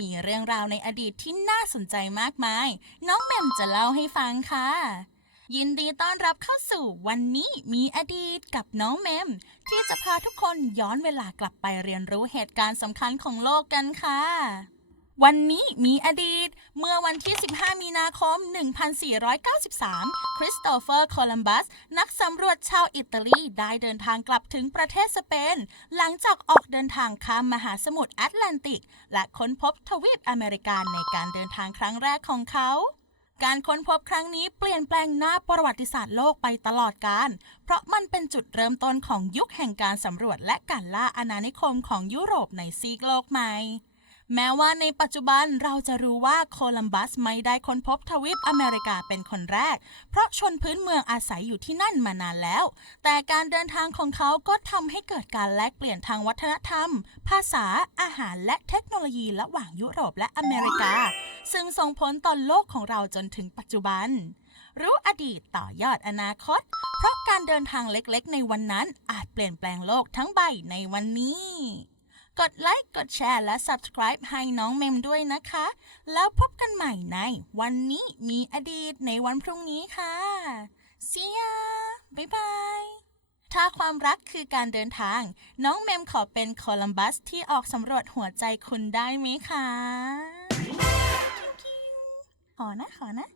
มีเรื่องราวในอดีตที่น่าสนใจมากมาย น้องแหม่มจะเล่าให้ฟังค่ะ ยินดีต้อนรับเข้าสู่วันนี้มีอดีตกับน้องแมม ที่จะพาทุกคนย้อนเวลากลับไปเรียนรู้เหตุการณ์สำคัญของโลกกันค่ะ วันนี้มีอดีต เมื่อวันที่ 15 มีนาคม 1493 คริสโตเฟอร์โคลัมบัส นักสำรวจชาวอิตาลี ได้เดินทางกลับถึงประเทศสเปน หลังจากออกเดินทางข้ามมหาสมุทรแอตแลนติก และค้นพบทวีปอเมริกาในการเดินทางครั้งแรกของเขาการค้นพบครั้งนี้เปลี่ยนแปลงหน้าประวัติศาสตร์โลกไปตลอดกาลเพราะมันเป็นจุดเริ่มต้นของยุคแห่งการสำรวจและการล่าอาณานิคมของยุโรปในซีกโลกใหม่ แม้ว่าในปัจจุบันเราจะรู้ว่าโคลัมบัสไม่ได้ค้นพบทวีปอเมริกาเป็นคนแรก เพราะชนพื้นเมืองอาศัยอยู่ที่นั่นมานานแล้ว แต่การเดินทางของเขาก็ทำให้เกิดการแลกเปลี่ยนทางวัฒนธรรม ภาษา อาหารและเทคโนโลยีระหว่างยุโรปและอเมริกา ซึ่งส่งผลต่อโลกของเราจนถึงปัจจุบัน รู้อดีตต่อยอดอนาคต เพราะการเดินทางเล็กๆ ในวันนั้นอาจเปลี่ยนแปลงโลกทั้งใบในวันนี้ กดไลค์กดแชร์และ Subscribe ให้น้องเมมด้วยนะคะ แล้วพบกันใหม่ในวันนี้มีอดีตในวันพรุ่งนี้ค่ะ See ya บ๊ายบายถ้าความรักคือการเดินทาง น้องเมมขอเป็นโคลัมบัสที่ออกสำรวจหัวใจคุณได้ไหมคะขอนะขอนะ